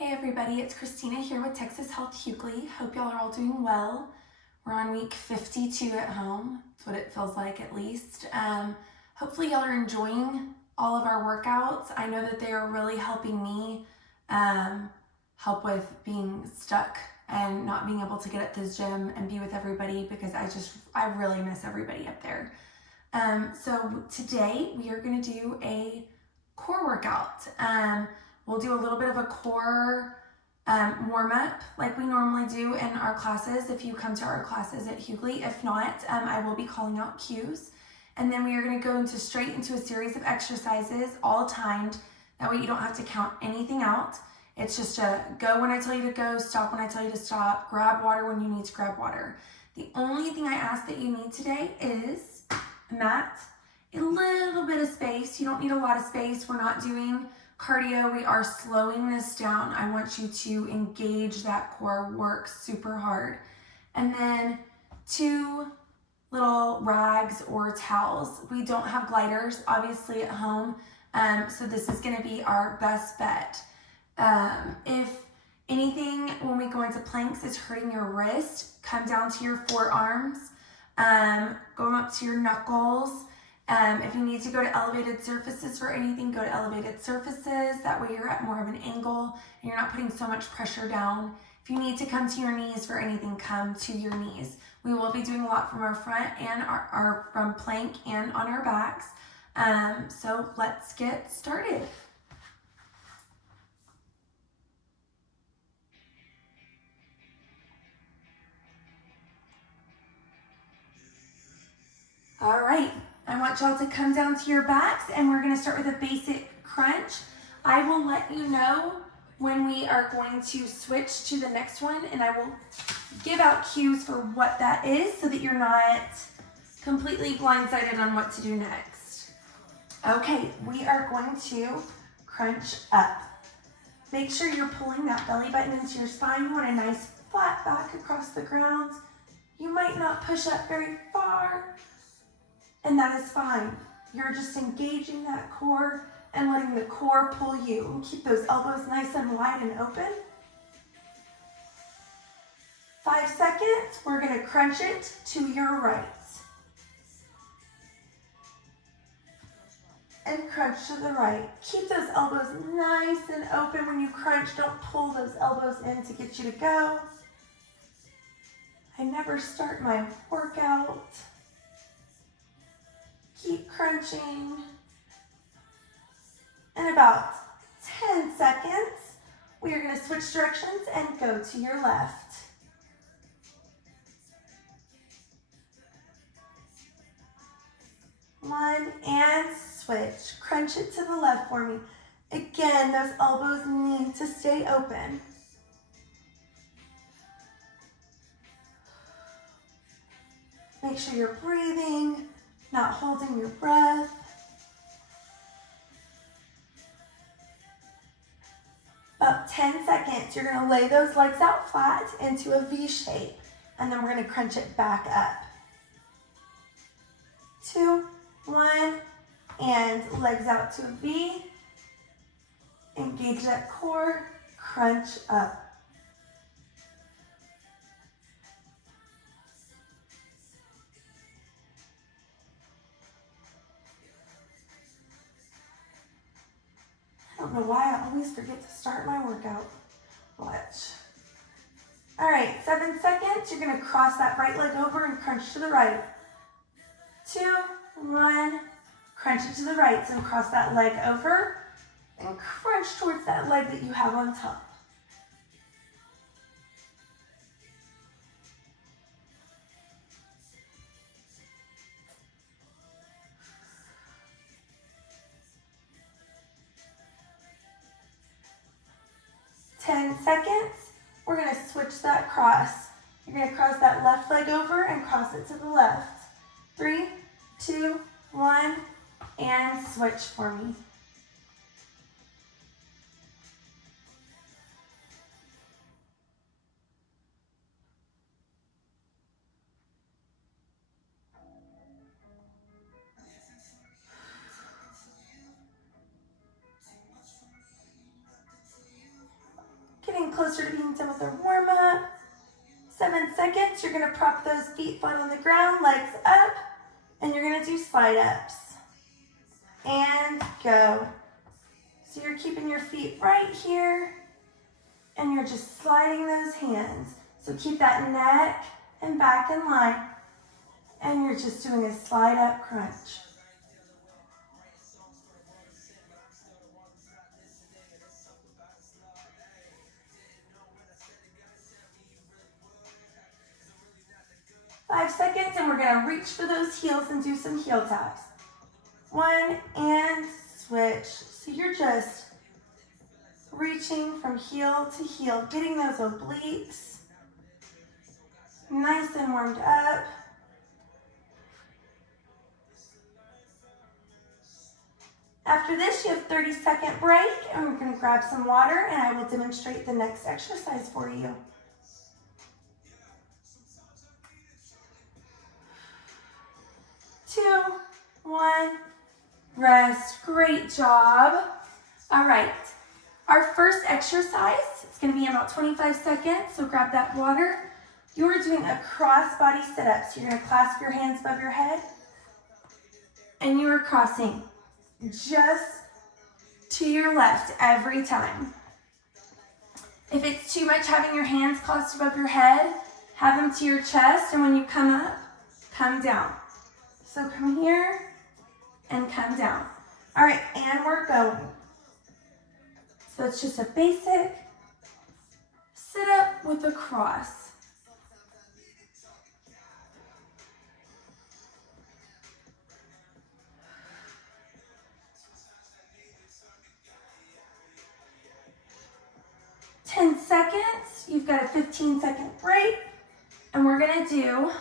Hey everybody, it's Christina here with Texas Health Huguley. Hope y'all are all doing well. We're on week 52 at home. That's what it feels like at least. Hopefully y'all are enjoying all of our workouts. I know that they are really helping me help with being stuck and not being able to get at the gym and be with everybody because I really miss everybody up there. So today we are going to do a core workout. We'll do a little bit of a core warm-up like we normally do in our classes if you come to our classes at Huguley. If not, I will be calling out cues. And then we are going to go straight into a series of exercises, all timed. That way you don't have to count anything out. It's just a go when I tell you to go, stop when I tell you to stop, grab water when you need to grab water. The only thing I ask that you need today is a mat, a little bit of space. You don't need a lot of space. We're not doing cardio, we are slowing this down. I want you to engage that core, work super hard. And then 2 little rags or towels. We don't have gliders, obviously, at home, so this is gonna be our best bet. If anything, when we go into planks, is hurting your wrist, come down to your forearms, go up to your knuckles. If you need to go to elevated surfaces for anything, go to elevated surfaces. That way you're at more of an angle and you're not putting so much pressure down. If you need to come to your knees for anything, come to your knees. We will be doing a lot from our front and from plank and on our backs. So let's get started. All right. I want y'all to come down to your backs and we're going to start with a basic crunch. I will let you know when we are going to switch to the next one, and I will give out cues for what that is so that you're not completely blindsided on what to do next. Okay, we are going to crunch up. Make sure you're pulling that belly button into your spine. You want a nice flat back across the ground. You might not push up very far, and that is fine. You're just engaging that core and letting the core pull you. And keep those elbows nice and wide and open. 5 seconds, we're gonna crunch it to your right. And crunch to the right. Keep those elbows nice and open when you crunch. Don't pull those elbows in to get you to go. I never start my workout. Keep crunching. In about 10 seconds, we are going to switch directions and go to your left. One, and switch. Crunch it to the left for me. Again, those elbows need to stay open. Make sure you're breathing, not holding your breath. About 10 seconds, you're gonna lay those legs out flat into a V shape, and then we're gonna crunch it back up. 2, 1, and legs out to a V. Engage that core, crunch up. I don't know why I always forget to start my workout. Watch. All right, 7 seconds. You're gonna cross that right leg over and crunch to the right. 2, 1, crunch it to the right. So cross that leg over and crunch towards that leg that you have on top. Seconds, we're going to switch that cross. You're going to cross that left leg over and cross it to the left. 3, 2, 1, and switch for me. closer to being done with our warm-up. 7 seconds, you're gonna prop those feet flat on the ground, legs up, and you're gonna do slide ups. And go. So you're keeping your feet right here, and you're just sliding those hands. So keep that neck and back in line, and you're just doing a slide up crunch. Five seconds, and we're gonna reach for those heels and do some heel taps. 1, and switch. So you're just reaching from heel to heel, getting those obliques nice and warmed up. After this, you have 30-second break, and we're gonna grab some water, and I will demonstrate the next exercise for you. 2, 1, rest. Great job. All right, our first exercise, it's gonna be about 25 seconds, so grab that water. You are doing a cross body sit-up. So you're gonna clasp your hands above your head, and you are crossing just to your left every time. If it's too much having your hands clasped above your head, have them to your chest, and when you come up, come down. So come here and come down. All right, and we're going. So it's just a basic sit up with a cross. "10 seconds, you've got a 15-second break, and we're gonna do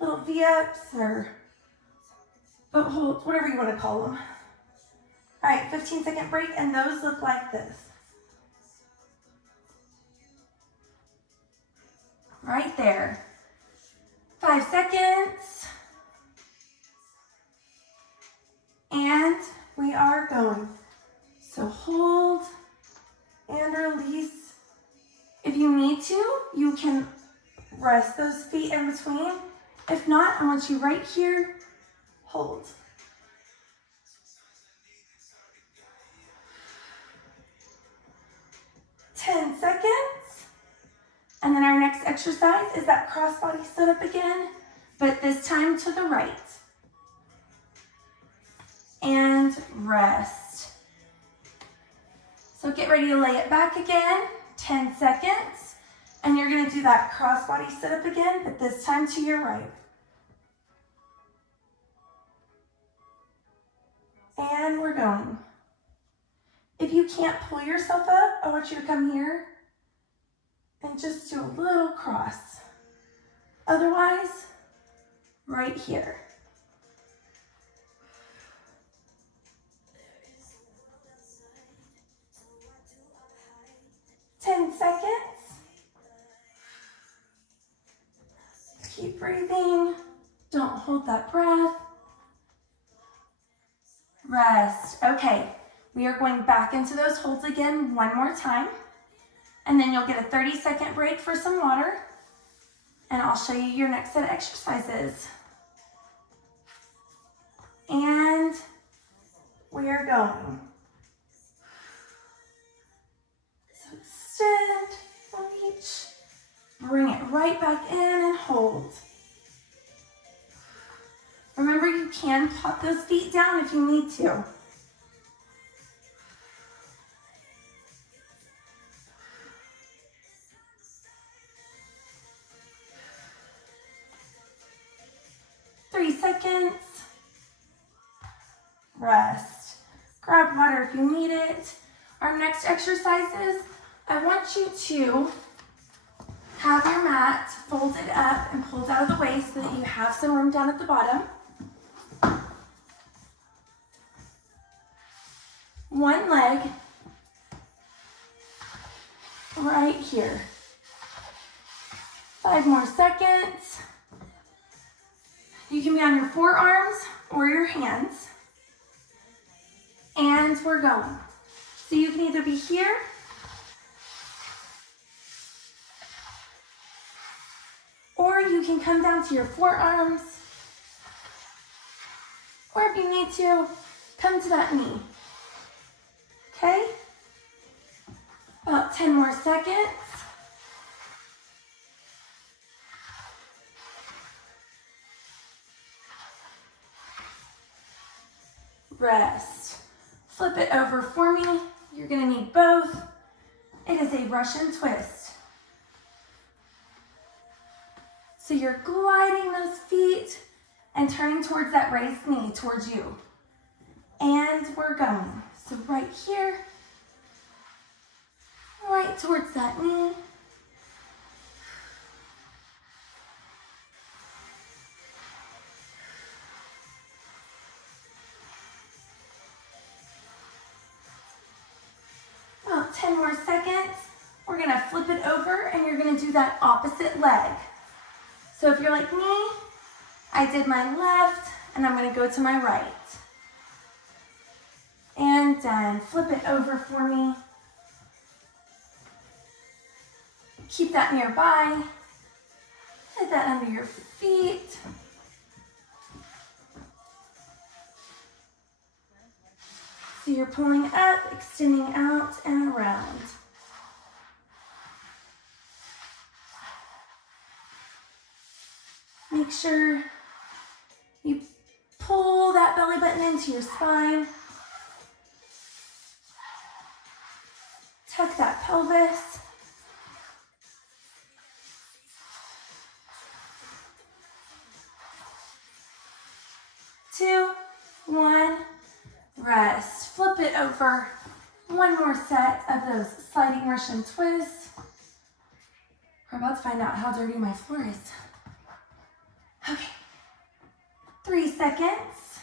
little V-ups or boat holds, whatever you wanna call them. All right, 15-second break, and those look like this. Right there. 5 seconds. And we are going. So hold and release. If you need to, you can rest those feet in between. If not, I want you right here. Hold. 10 seconds. And then our next exercise is that cross-body sit-up again, but this time to the right. And rest. So get ready to lay it back again, 10 seconds. And you're gonna do that cross-body sit-up again, but this time to your right. And we're going. If you can't pull yourself up, I want you to come here and just do a little cross. Otherwise, right here. "10 seconds. Keep breathing. Don't hold that breath. Rest. Okay, we are going back into those holds again one more time. And then you'll get a 30-second break for some water. And I'll show you your next set of exercises. And we are going. So extend, reach, bring it right back in and hold. Remember, you can pop those feet down if you need to. Three seconds. Rest. Grab water if you need it. Our next exercises, I want you to have your mat folded up and pulled out of the way so that you have some room down at the bottom. One leg right here. 5 more seconds. You can be on your forearms or your hands. And we're going. So you can either be here can come down to your forearms, or if you need to, come to that knee. Okay? About 10 more seconds. Rest. Flip it over for me. You're gonna need both. It is a Russian twist. So you're gliding those feet and turning towards that raised knee, towards you. And we're going. So right here, right towards that knee. About 10 more seconds. We're gonna flip it over and you're gonna do that opposite leg. So if you're like me, I did my left and I'm gonna go to my right. And done. Flip it over for me. Keep that nearby. Put that under your feet. So you're pulling up, extending out and around. Make sure you pull that belly button into your spine. Tuck that pelvis. Two, one, rest. Flip it over. One more set of those sliding Russian twists. We're about to find out how dirty my floor is. Okay, 3 seconds.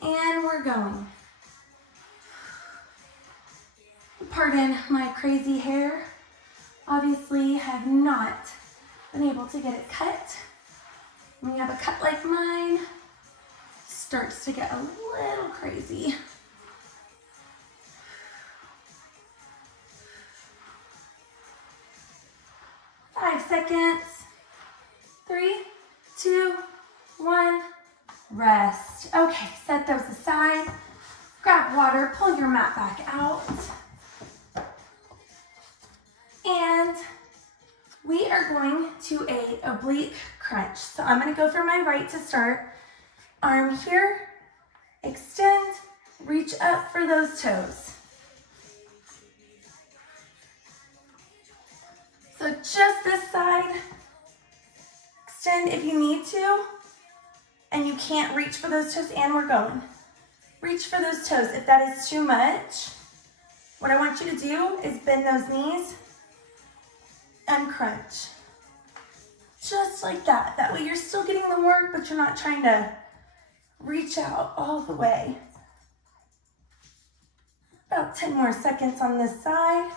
And we're going. Pardon my crazy hair. Obviously have not been able to get it cut. When you have a cut like mine, it starts to get a little crazy. Five seconds. 3, 2, 1. Rest. Okay, set those aside. Grab water, pull your mat back out. And we are going to a oblique crunch. So I'm gonna go for my right to start. Arm here, extend, reach up for those toes. So just this side, extend if you need to, and you can't reach for those toes, and we're going. Reach for those toes. If that is too much, what I want you to do is bend those knees and crunch. Just like that. That way you're still getting the work, but you're not trying to reach out all the way. About 10 more seconds on this side.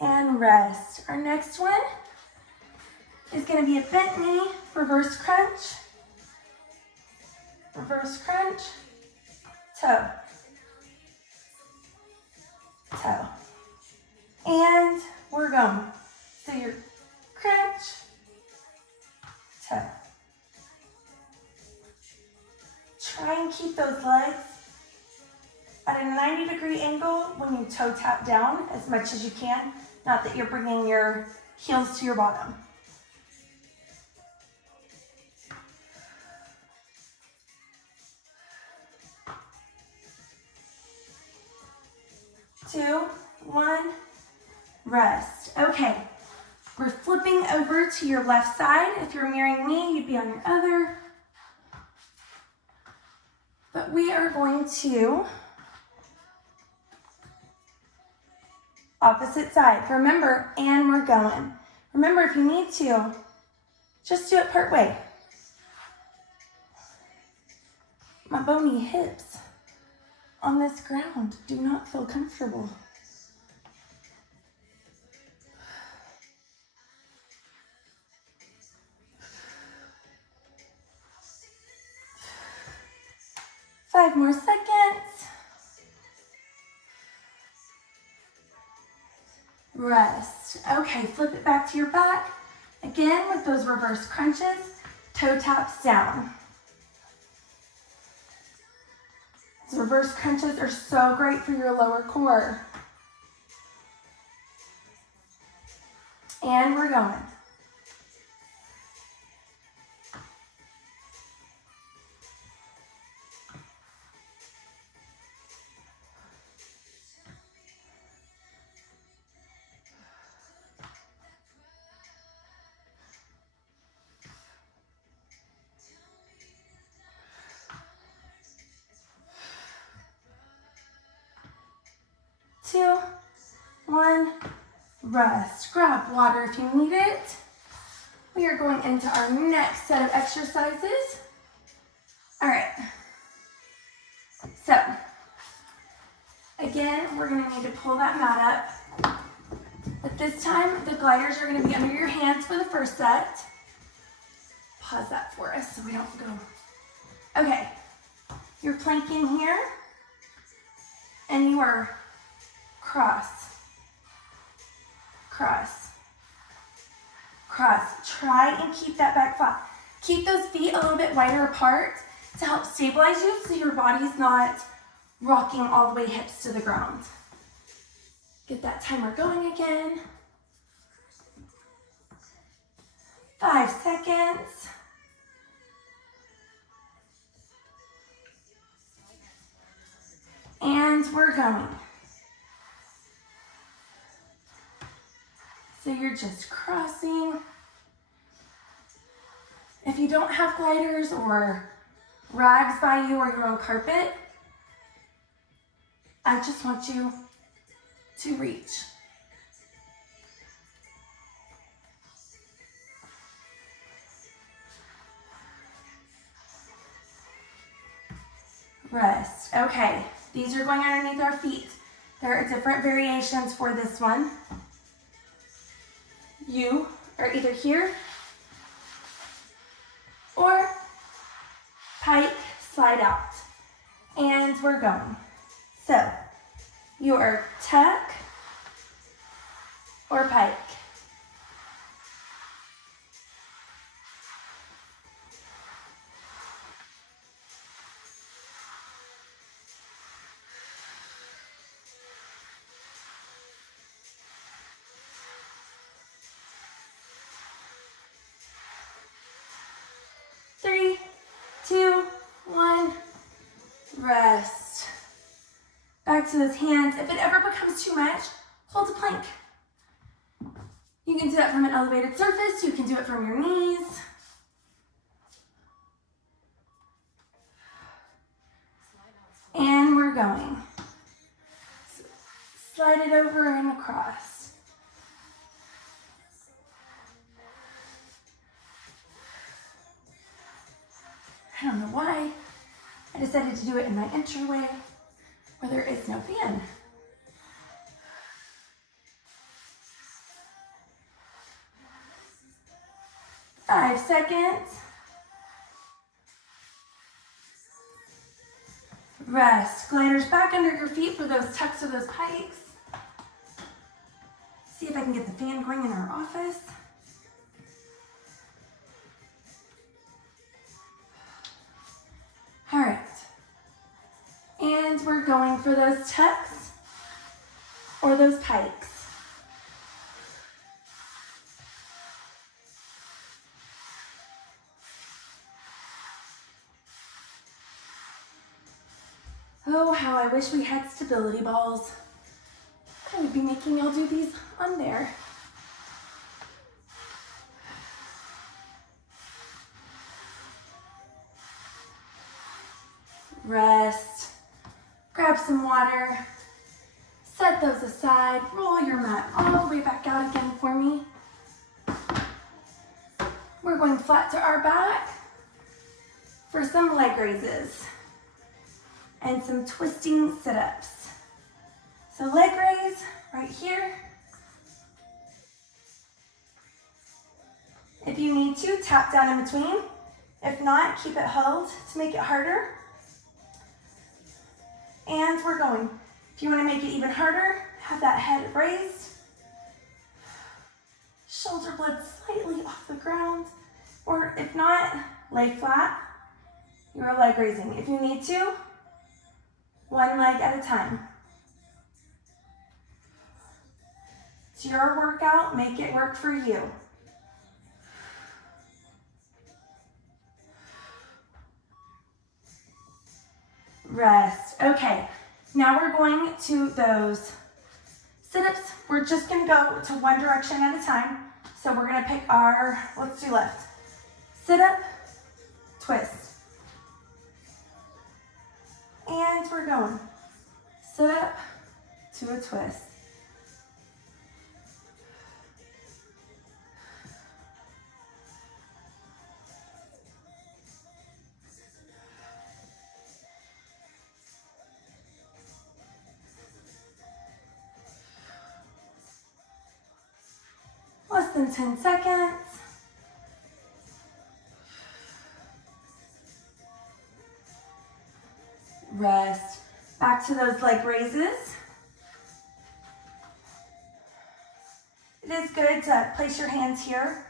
And rest. Our next one is going to be a bent knee, reverse crunch. Reverse crunch, toe, toe. And we're going. So your crunch, toe. Try and keep those legs at a 90-degree angle when you toe tap down as much as you can. Not that you're bringing your heels to your bottom. Two, one, rest. Okay, we're flipping over to your left side. If you're mirroring me, you'd be on your other. But we are going to opposite side. Remember, and we're going. Remember, if you need to, just do it part way. My bony hips on this ground do not feel comfortable. 5 more seconds. Rest. Okay, flip it back to your back. Again, with those reverse crunches, toe taps down. These reverse crunches are so great for your lower core. And we're going. Two, one, rest. Grab water if you need it. We are going into our next set of exercises. All right. So, again, we're gonna need to pull that mat up. But this time, the gliders are gonna be under your hands for the first set. Pause that for us so we don't go. Okay, you're planking here, and you are cross, cross, cross. Try and keep that back flat. Keep those feet a little bit wider apart to help stabilize you so your body's not rocking all the way hips to the ground. Get that timer going again. 5 seconds. And we're going. So you're just crossing. If you don't have gliders or rags by you or your own carpet, I just want you to reach. Rest. Okay, these are going underneath our feet. There are different variations for this one. You are either here or pike, slide out. And we're going. So, you are tuck or pike. Three, two, one, rest. Back to those hands. If it ever becomes too much, hold a plank. You can do that from an elevated surface. You can do it from your knees. And we're going. Slide it over and across. I don't know why. I decided to do it in my entryway where there is no fan. Five seconds. Rest. Gliders back under your feet for those tucks or those pikes. See if I can get the fan going in our office. All right. And we're going for those tucks or those pikes. Oh, how I wish we had stability balls. I would be making y'all do these on there. Rest. Grab some water. Set those aside. Roll your mat all the way back out again for me. We're going flat to our back for some leg raises and some twisting sit-ups. So leg raise right here. If you need to, tap down in between. If not, keep it held to make it harder. And we're going. If you want to make it even harder, have that head raised. Shoulder blade slightly off the ground. Or if not, lay flat. You're leg raising. If you need to, one leg at a time. It's your workout. Make it work for you. Rest. Okay, now we're going to those sit-ups. We're just going to go to one direction at a time. So we're going to pick our, let's do left. Sit-up, twist. And we're going. Sit-up to a twist. Less than 10 seconds. Rest. Back to those leg raises. It is good to place your hands here.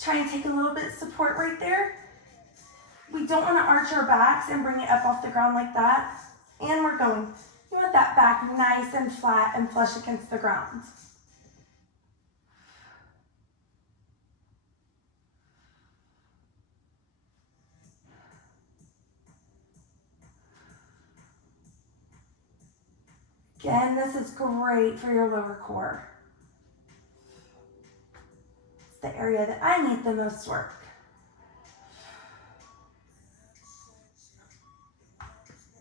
Try and take a little bit of support right there. We don't want to arch our backs and bring it up off the ground like that. And we're going. You want that back nice and flat and flush against the ground. Again, this is great for your lower core. It's the area that I need the most work.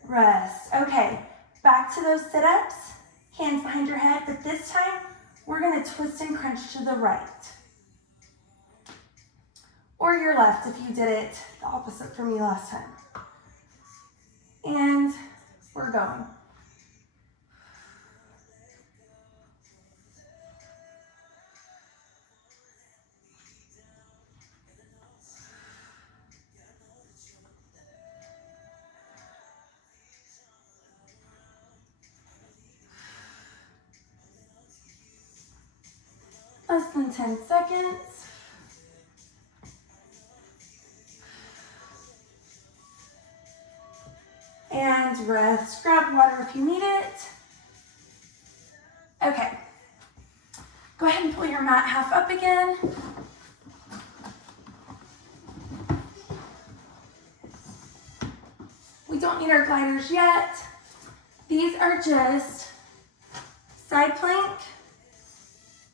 Rest. Okay, back to those sit-ups. Hands behind your head, but this time we're going to twist and crunch to the right. Or your left if you did it the opposite for me last time. And we're going. Less than 10 seconds. And rest. Grab water if you need it. Okay. Go ahead and pull your mat half up again. We don't need our gliders yet. These are just side plank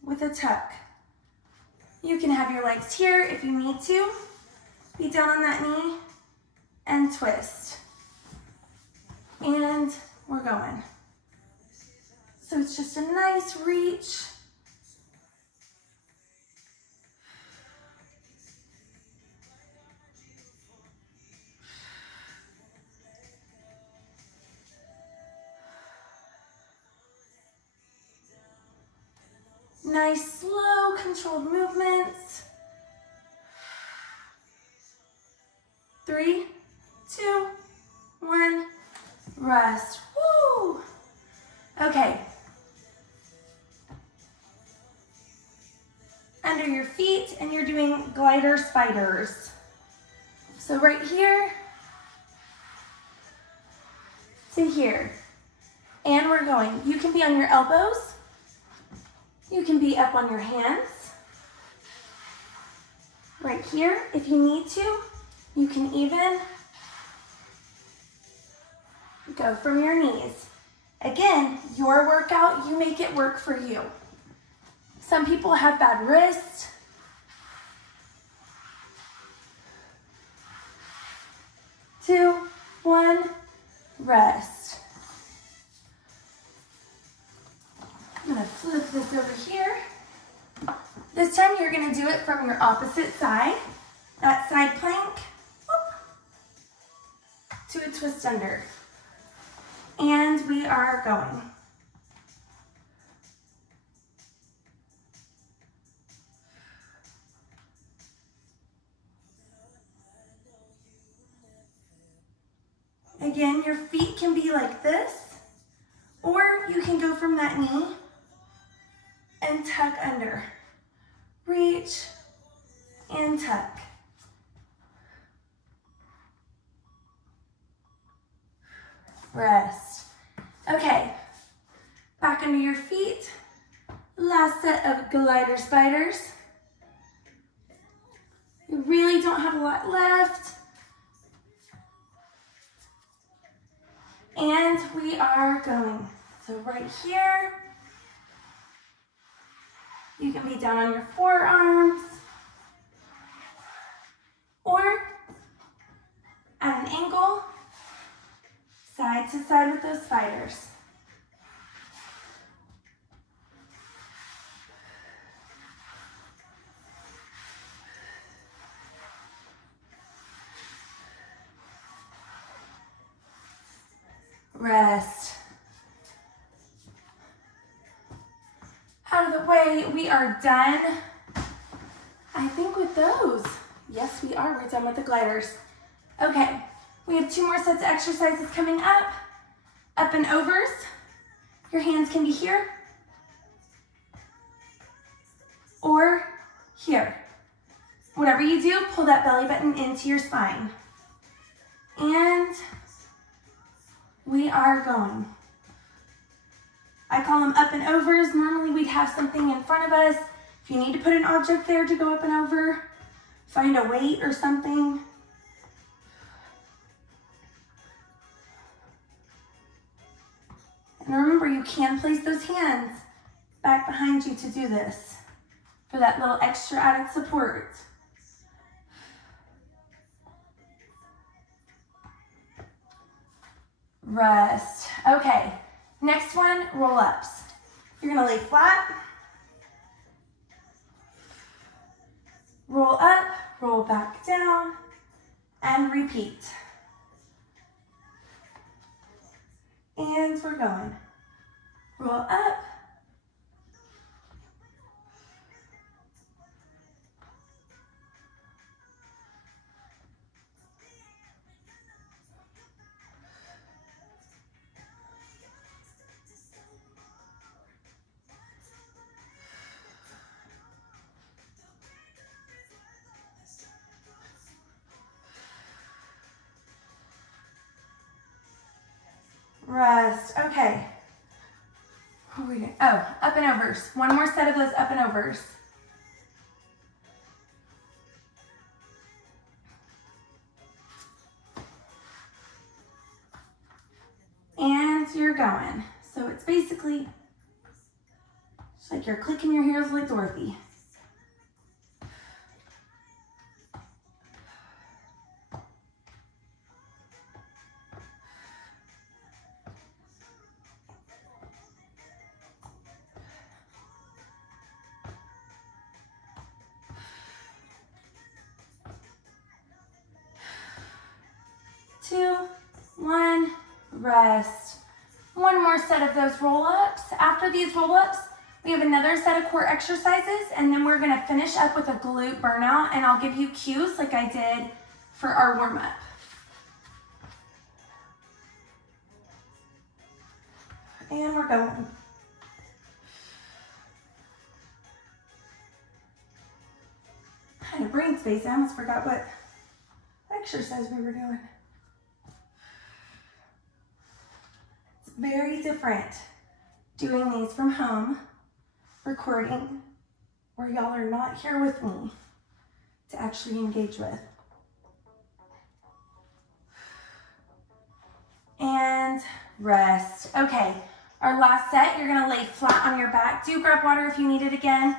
with a tuck. You can have your legs here if you need to. Be down on that knee and twist. And we're going. So it's just a nice reach. Nice, slow, controlled movements. 3, 2, 1, rest. Woo! Okay. Under your feet, and you're doing glider spiders. So right here to here. And we're going. You can be on your elbows. You can be up on your hands. Right here, if you need to, you can even go from your knees. Again, your workout, you make it work for you. Some people have bad wrists. Two, one, rest. I'm gonna flip this over here. This time you're gonna do it from your opposite side. That side plank, whoop, to a twist under. And we are going. Again, your feet can be like this, or you can go from that knee and tuck under. Reach and tuck. Rest. Okay, back under your feet. Last set of glider spiders. You really don't have a lot left. And we are going. So right here, you can be down on your forearms or at an angle, side to side with those spiders. Rest. Out of the way, we are done. I think with those. Yes, we are. We're done with the gliders. Okay, we have 2 more sets of exercises coming up. Up and overs. Your hands can be here or here. Whatever you do, pull that belly button into your spine. And we are going. I call them up and overs. Normally we'd have something in front of us. If you need to put an object there to go up and over, find a weight or something. And remember, you can place those hands back behind you to do this for that little extra added support. Rest. Okay, next one, roll-ups. You're gonna lay flat, roll up, roll back down, and repeat. And we're going. Roll up, rest. Okay. What are we doing? Oh, up and overs. One more set of those up and overs. And you're going. So it's basically just like you're clicking your heels like Dorothy. Two, one, rest. One more set of those roll-ups. After these roll-ups, we have another set of core exercises, and then we're gonna finish up with a glute burnout, and I'll give you cues like I did for our warm-up. And we're going. Kind of brain space, I almost forgot what exercise we were doing. Very different doing these from home, recording, where y'all are not here with me to actually engage with. And rest. Okay, our last set, you're gonna lay flat on your back. Do grab water if you need it again.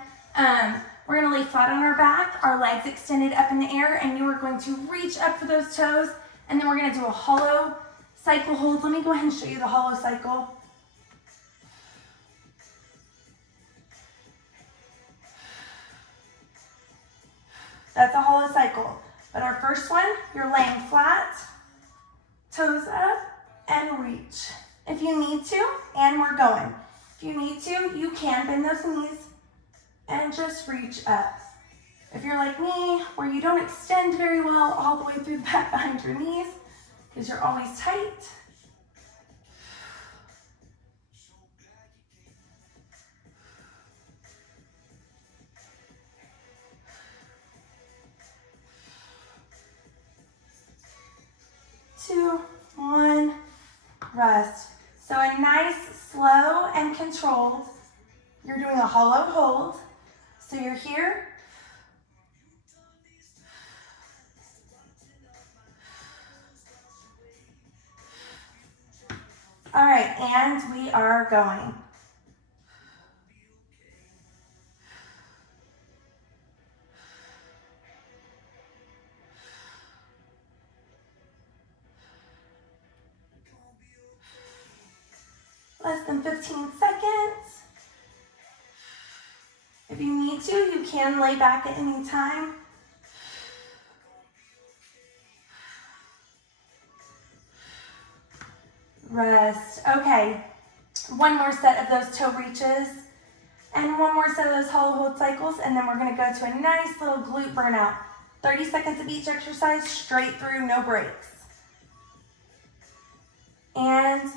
We're gonna lay flat on our back, our legs extended up in the air, and you are going to reach up for those toes, and then we're gonna do a hollow cycle hold. Let me go ahead and show you the hollow cycle. That's a hollow cycle. But our first one, you're laying flat, toes up, and reach. If you need to, and we're going. If you need to, you can bend those knees and just reach up. If you're like me, where you don't extend very well all the way through the back behind your knees, because you're always tight. Two, one, rest. So a nice, slow and controlled, you're doing a hollow hold. So you're here. All right, and we are going. Less than 15 seconds. If you need to, you can lay back at any time. Rest. Okay, one more set of those toe reaches and one more set of those hollow hold cycles, and then we're gonna go to a nice little glute burnout. 30 seconds of each exercise, straight through, no breaks. And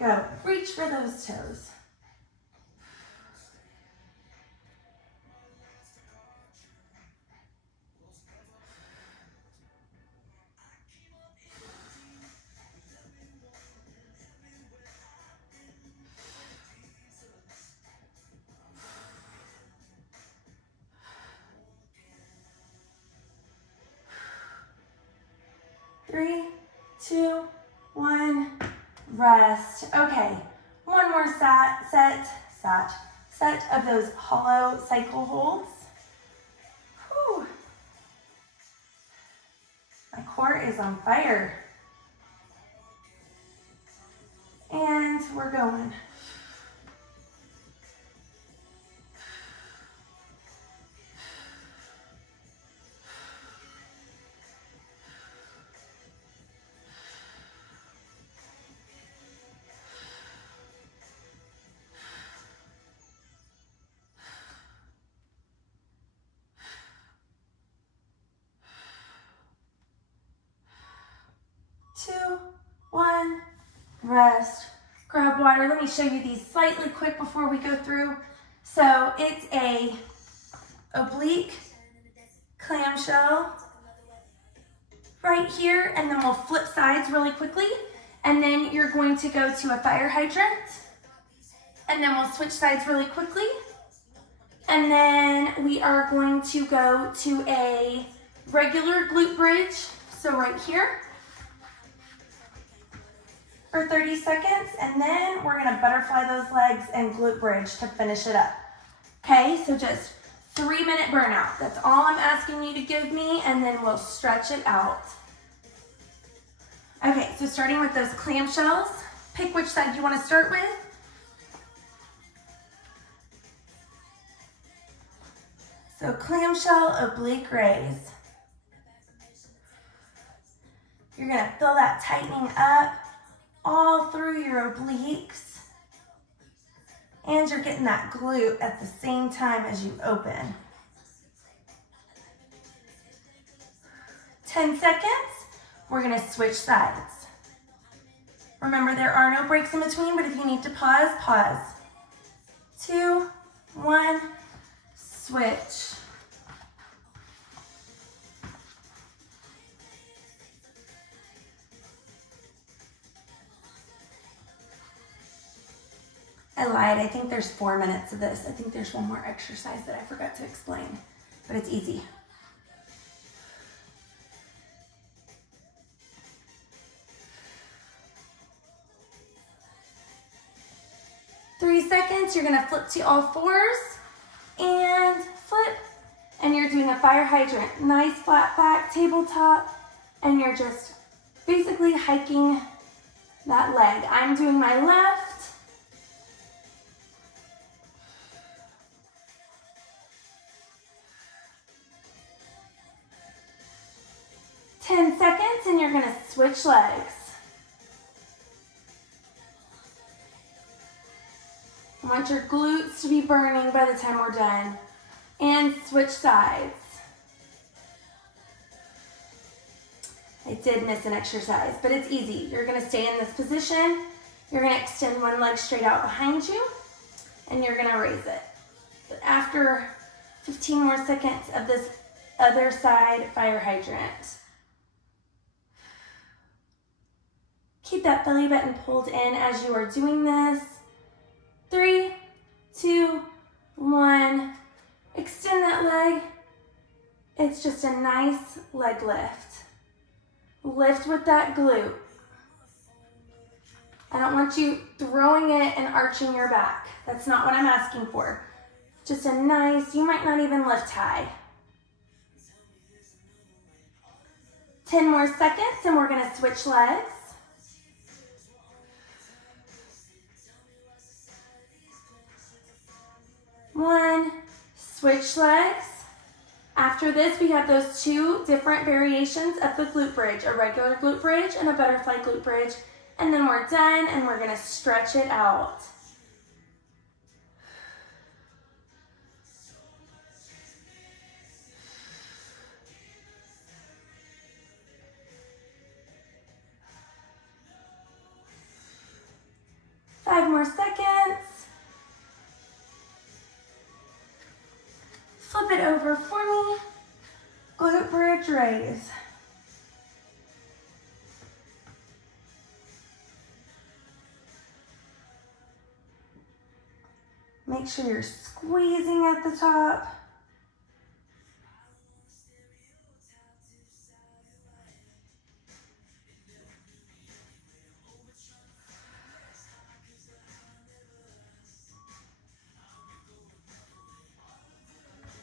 go. Reach for those toes. Three, two, one, rest. Okay, one more set of those hollow cycle holds. Whew. My core is on fire. And we're going. Two, one, rest. Grab water. Let me show you these slightly quick before we go through. So it's a oblique clamshell right here, and then we'll flip sides really quickly, and then you're going to go to a fire hydrant, and then we'll switch sides really quickly, and then we are going to go to a regular glute bridge, so right here, for 30 seconds, and then we're gonna butterfly those legs and glute bridge to finish it up. Okay, so just 3-minute burnout. That's all I'm asking you to give me, and then we'll stretch it out. Okay, so starting with those clamshells, pick which side you wanna start with. So clamshell, oblique raise. You're gonna feel that tightening up all through your obliques, and you're getting that glute at the same time as you open. 10 seconds, we're gonna switch sides. Remember, there are no breaks in between, but if you need to pause, pause. 2, 1, switch. I lied, I think there's 4 minutes of this. I think there's one more exercise that I forgot to explain, but it's easy. Three seconds, you're gonna flip to all fours and flip, and you're doing a fire hydrant. Nice flat back, tabletop, and you're just basically hiking that leg. I'm doing my left. 10 seconds, and you're gonna switch legs. I want your glutes to be burning by the time we're done. And switch sides. I did miss an exercise, but it's easy. You're gonna stay in this position. You're gonna extend one leg straight out behind you, and you're gonna raise it. But after 15 more seconds of this other side fire hydrant. Keep that belly button pulled in as you are doing this. 3, 2, 1. Extend that leg. It's just a nice leg lift. Lift with that glute. I don't want you throwing it and arching your back. That's not what I'm asking for. Just a nice, you might not even lift high. 10 more seconds and we're gonna switch legs. One, switch legs. After this, we have those 2 different variations of the glute bridge, a regular glute bridge and a butterfly glute bridge. And then we're done and we're gonna stretch it out. Five more seconds. Flip it over for me. Glute bridge raise. Make sure you're squeezing at the top.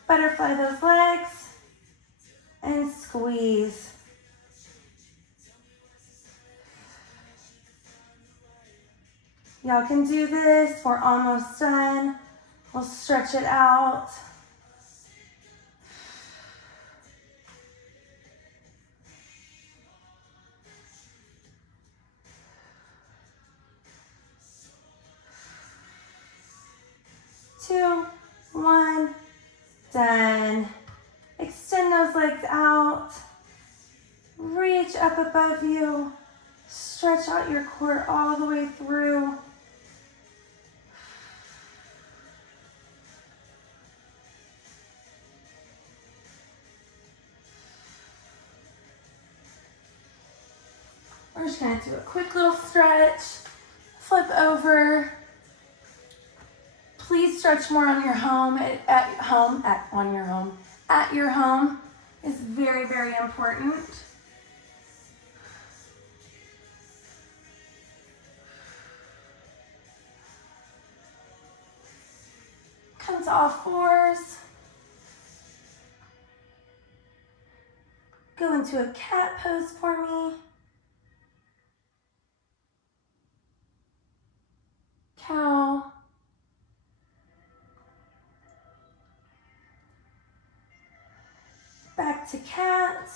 Butterfly those legs and squeeze. Y'all can do this. We're almost done. We'll stretch it out. Two, one. Done. Extend those legs out. Reach up above you. Stretch out your core all the way through. We're just gonna do a quick little stretch. Flip over. Please stretch more on your home, at your home is very, very important. Come to all fours. Go into a cat pose for me. Cow. Back to cat.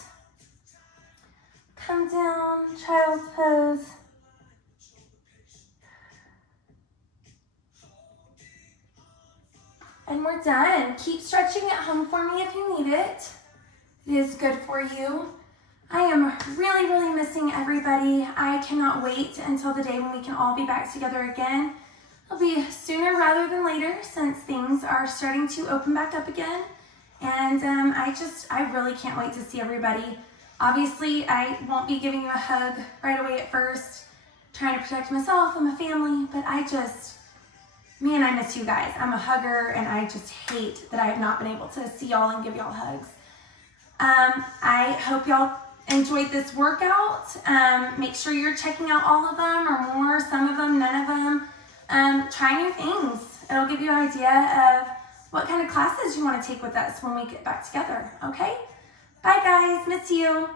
Come down, child's pose. And we're done. Keep stretching at home for me if you need it. It is good for you. I am really, really missing everybody. I cannot wait until the day when we can all be back together again. It'll be sooner rather than later since things are starting to open back up again. And I really can't wait to see everybody. Obviously, I won't be giving you a hug right away at first, trying to protect myself and my family, but I miss you guys. I'm a hugger, and I just hate that I have not been able to see y'all and give y'all hugs. I hope y'all enjoyed this workout. Make sure you're checking out all of them or more, some of them, none of them. Try new things. It'll give you an idea of what kind of classes you want to take with us when we get back together, okay? Bye guys, miss you.